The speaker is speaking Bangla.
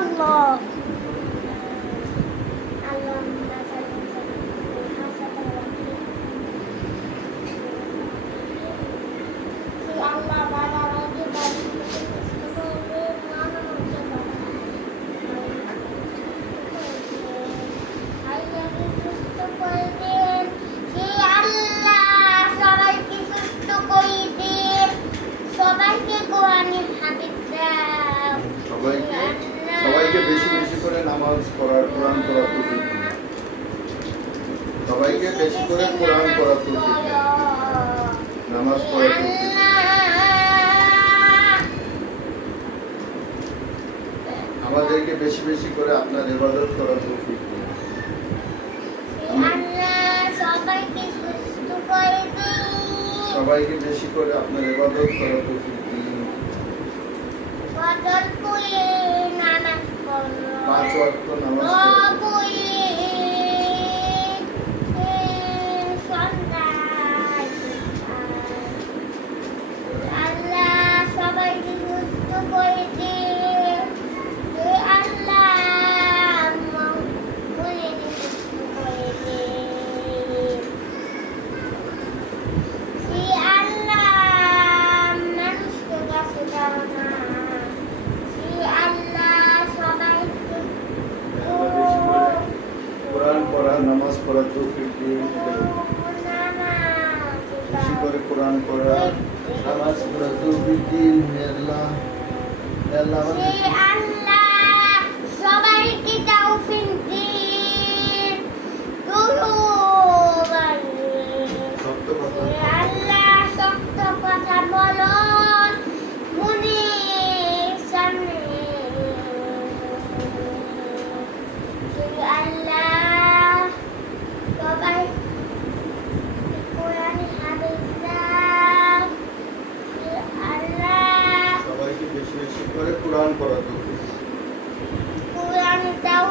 Allah. সবাইকে বেশি বেশি করে নামাজ পড়ার কোরআন পড়ার তৌফিক দিন। সবাইকে বেশি করে কোরআন পড়ার তৌফিক দিন, নামাজ পড়ার তৌফিক দিন। আমাদেরকে বেশি বেশি করে আপনার ইবাদত করার তৌফিক দিন। সবাইকে বেশি করে আপনার ইবাদত করার তৌফিক দিন। 5 ওয়াক্ত নামাজ নামাজ পড়ার তৌফিক দিন। বেশি করে কোরআন পড়া নামাজ পড়ার তৌফিক দিন। আল্লাহ আল্লাহ সবাইকে তৌফিক দিন। সত্য কথা আল্লাহ সত্য কথা বলো মুনির সামনে। আল্লাহ সবাই কোরআন হাদিস দাও। আল্লাহ সবাইকে বেশি বেশি করে কোরআন পড়া তৌফিক। কোরআন দাও